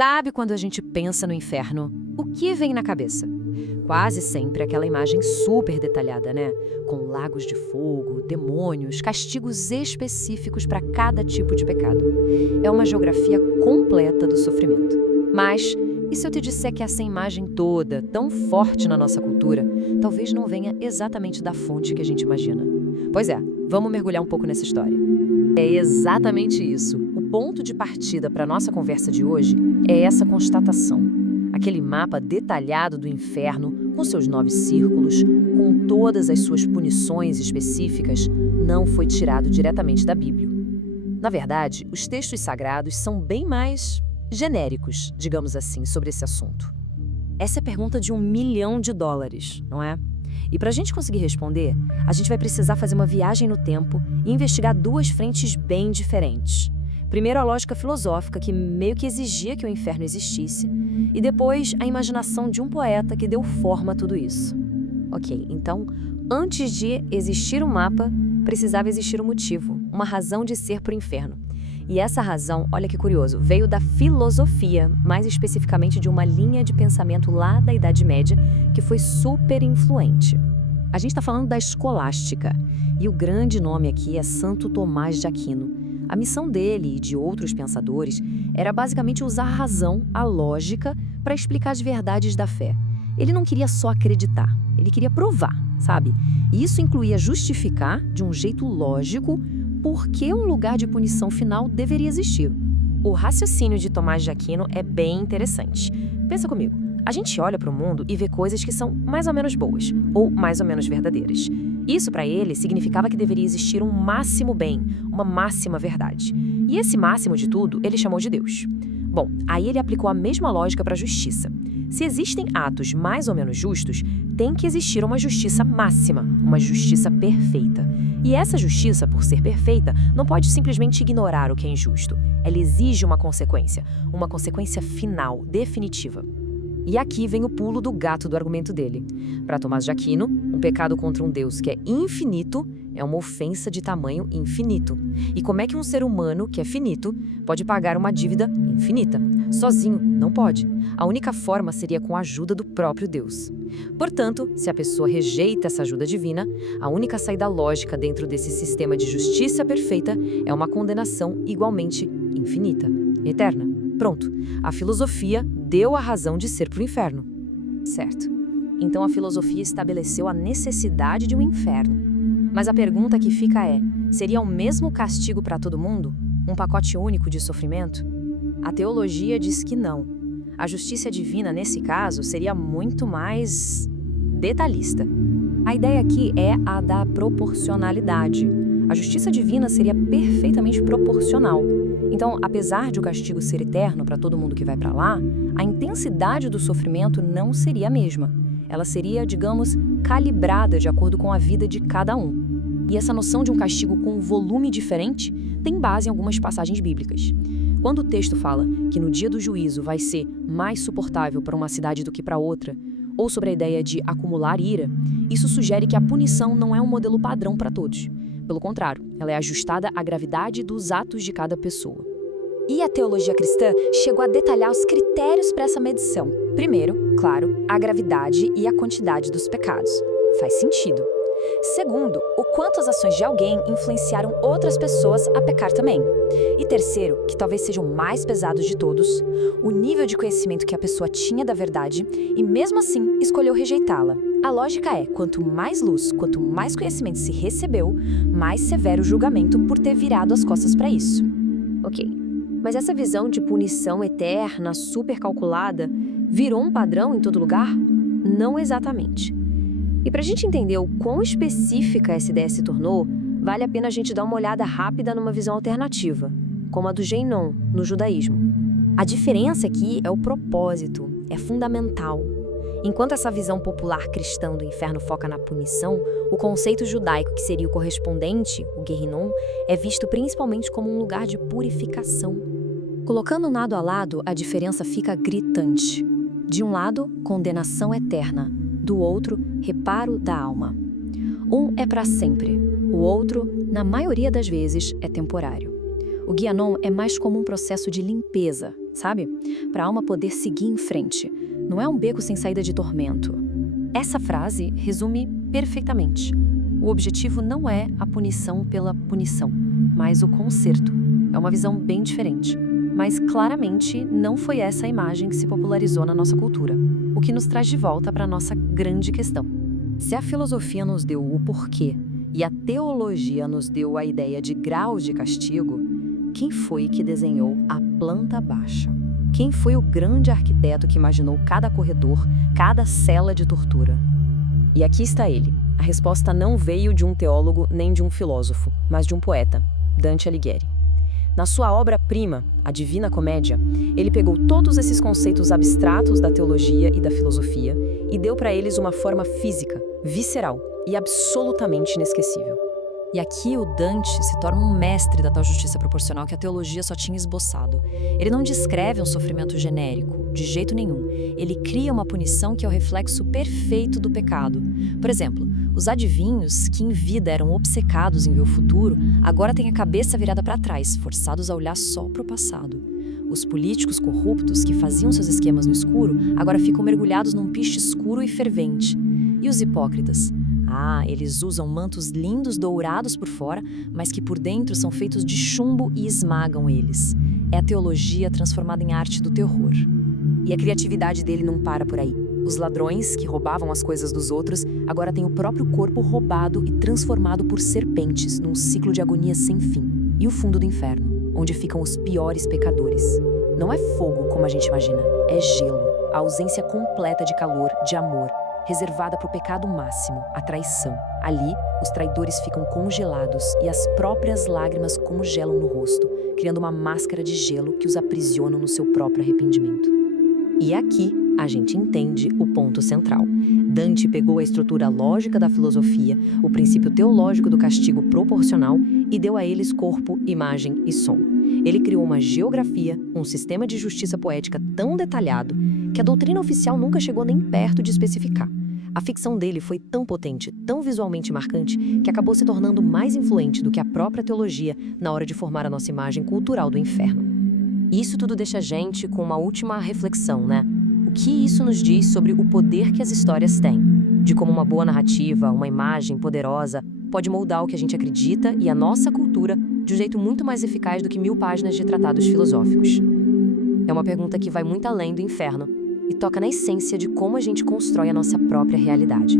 Sabe quando a gente pensa no inferno, o que vem na cabeça? Quase sempre aquela imagem super detalhada, né? Com lagos de fogo, demônios, castigos específicos para cada tipo de pecado. É uma geografia completa do sofrimento. Mas, e se eu te disser que essa imagem toda, tão forte na nossa cultura, talvez não venha exatamente da fonte que a gente imagina? Pois é, vamos mergulhar um pouco nessa história. É exatamente isso. O ponto de partida para a nossa conversa de hoje é essa constatação. Aquele mapa detalhado do inferno, com seus 9 círculos, com todas as suas punições específicas, não foi tirado diretamente da Bíblia. Na verdade, os textos sagrados são bem mais genéricos, digamos assim, sobre esse assunto. Essa é a pergunta de $1 milhão, não é? E para a gente conseguir responder, a gente vai precisar fazer uma viagem no tempo e investigar 2 frentes bem diferentes. Primeiro, a lógica filosófica, que meio que exigia que o inferno existisse, e depois, a imaginação de um poeta que deu forma a tudo isso. Ok, então, antes de existir um mapa, precisava existir um motivo, uma razão de ser para o inferno. E essa razão, olha que curioso, veio da filosofia, mais especificamente de uma linha de pensamento lá da Idade Média, que foi super influente. A gente está falando da escolástica, e o grande nome aqui é Santo Tomás de Aquino. A missão dele e de outros pensadores era basicamente usar a razão, a lógica, para explicar as verdades da fé. Ele não queria só acreditar, ele queria provar, sabe? E isso incluía justificar, de um jeito lógico, por que um lugar de punição final deveria existir. O raciocínio de Tomás de Aquino é bem interessante. Pensa comigo, a gente olha para o mundo e vê coisas que são mais ou menos boas, ou mais ou menos verdadeiras. Isso, para ele, significava que deveria existir um máximo bem, uma máxima verdade. E esse máximo de tudo, ele chamou de Deus. Bom, aí ele aplicou a mesma lógica para a justiça. Se existem atos mais ou menos justos, tem que existir uma justiça máxima, uma justiça perfeita. E essa justiça, por ser perfeita, não pode simplesmente ignorar o que é injusto. Ela exige uma consequência final, definitiva. E aqui vem o pulo do gato do argumento dele. Para Tomás de Aquino, um pecado contra um Deus que é infinito é uma ofensa de tamanho infinito. E como é que um ser humano, que é finito, pode pagar uma dívida infinita? Sozinho, não pode. A única forma seria com a ajuda do próprio Deus. Portanto, se a pessoa rejeita essa ajuda divina, a única saída lógica dentro desse sistema de justiça perfeita é uma condenação igualmente infinita, eterna. Pronto, a filosofia deu a razão de ser para o inferno. Certo. Então a filosofia estabeleceu a necessidade de um inferno. Mas a pergunta que fica é, seria o mesmo castigo para todo mundo? Um pacote único de sofrimento? A teologia diz que não. A justiça divina, nesse caso, seria muito mais detalhista. A ideia aqui é a da proporcionalidade. A justiça divina seria perfeitamente proporcional. Então, apesar de o castigo ser eterno para todo mundo que vai para lá, a intensidade do sofrimento não seria a mesma. Ela seria, digamos, calibrada de acordo com a vida de cada um. E essa noção de um castigo com um volume diferente tem base em algumas passagens bíblicas. Quando o texto fala que no dia do juízo vai ser mais suportável para uma cidade do que para outra, ou sobre a ideia de acumular ira, isso sugere que a punição não é um modelo padrão para todos. Pelo contrário, ela é ajustada à gravidade dos atos de cada pessoa. E a teologia cristã chegou a detalhar os critérios para essa medição. Primeiro, claro, a gravidade e a quantidade dos pecados. Faz sentido. Segundo, o quanto as ações de alguém influenciaram outras pessoas a pecar também. E terceiro, que talvez seja o mais pesado de todos, o nível de conhecimento que a pessoa tinha da verdade e, mesmo assim, escolheu rejeitá-la. A lógica é, quanto mais luz, quanto mais conhecimento se recebeu, mais severo o julgamento por ter virado as costas para isso. Ok, mas essa visão de punição eterna, super calculada, virou um padrão em todo lugar? Não exatamente. E para a gente entender o quão específica essa ideia se tornou, vale a pena a gente dar uma olhada rápida numa visão alternativa, como a do Génon, no judaísmo. A diferença aqui é o propósito, é fundamental. Enquanto essa visão popular cristã do inferno foca na punição, o conceito judaico, que seria o correspondente, o Gehinnom, é visto principalmente como um lugar de purificação. Colocando lado a lado, a diferença fica gritante. De um lado, condenação eterna. Do outro, reparo da alma. Um é para sempre, o outro, na maioria das vezes, é temporário. O Guianon é mais como um processo de limpeza, sabe? Para a alma poder seguir em frente. Não é um beco sem saída de tormento. Essa frase resume perfeitamente. O objetivo não é a punição pela punição, mas o conserto. É uma visão bem diferente. Mas claramente não foi essa a imagem que se popularizou na nossa cultura. O que nos traz de volta para a nossa grande questão. Se a filosofia nos deu o porquê e a teologia nos deu a ideia de graus de castigo, quem foi que desenhou a planta baixa? Quem foi o grande arquiteto que imaginou cada corredor, cada cela de tortura? E aqui está ele. A resposta não veio de um teólogo nem de um filósofo, mas de um poeta, Dante Alighieri. Na sua obra-prima, A Divina Comédia, ele pegou todos esses conceitos abstratos da teologia e da filosofia e deu para eles uma forma física, visceral e absolutamente inesquecível. E aqui o Dante se torna um mestre da tal justiça proporcional que a teologia só tinha esboçado. Ele não descreve um sofrimento genérico, de jeito nenhum. Ele cria uma punição que é o reflexo perfeito do pecado. Por exemplo, os adivinhos, que em vida eram obcecados em ver o futuro, agora têm a cabeça virada para trás, forçados a olhar só para o passado. Os políticos corruptos, que faziam seus esquemas no escuro, agora ficam mergulhados num piche escuro e fervente. E os hipócritas? Eles usam mantos lindos dourados por fora, mas que por dentro são feitos de chumbo e esmagam eles. É a teologia transformada em arte do terror. E a criatividade dele não para por aí. Os ladrões, que roubavam as coisas dos outros, agora têm o próprio corpo roubado e transformado por serpentes num ciclo de agonia sem fim. E o fundo do inferno, onde ficam os piores pecadores. Não é fogo, como a gente imagina, é gelo. A ausência completa de calor, de amor, reservada para o pecado máximo, a traição. Ali, os traidores ficam congelados e as próprias lágrimas congelam no rosto, criando uma máscara de gelo que os aprisiona no seu próprio arrependimento. E aqui, a gente entende o ponto central. Dante pegou a estrutura lógica da filosofia, o princípio teológico do castigo proporcional e deu a eles corpo, imagem e som. Ele criou uma geografia, um sistema de justiça poética tão detalhado que a doutrina oficial nunca chegou nem perto de especificar. A ficção dele foi tão potente, tão visualmente marcante, que acabou se tornando mais influente do que a própria teologia na hora de formar a nossa imagem cultural do inferno. Isso tudo deixa a gente com uma última reflexão, né? O que isso nos diz sobre o poder que as histórias têm? De como uma boa narrativa, uma imagem poderosa, pode moldar o que a gente acredita e a nossa cultura de um jeito muito mais eficaz do que 1000 páginas de tratados filosóficos. É uma pergunta que vai muito além do inferno e toca na essência de como a gente constrói a nossa própria realidade.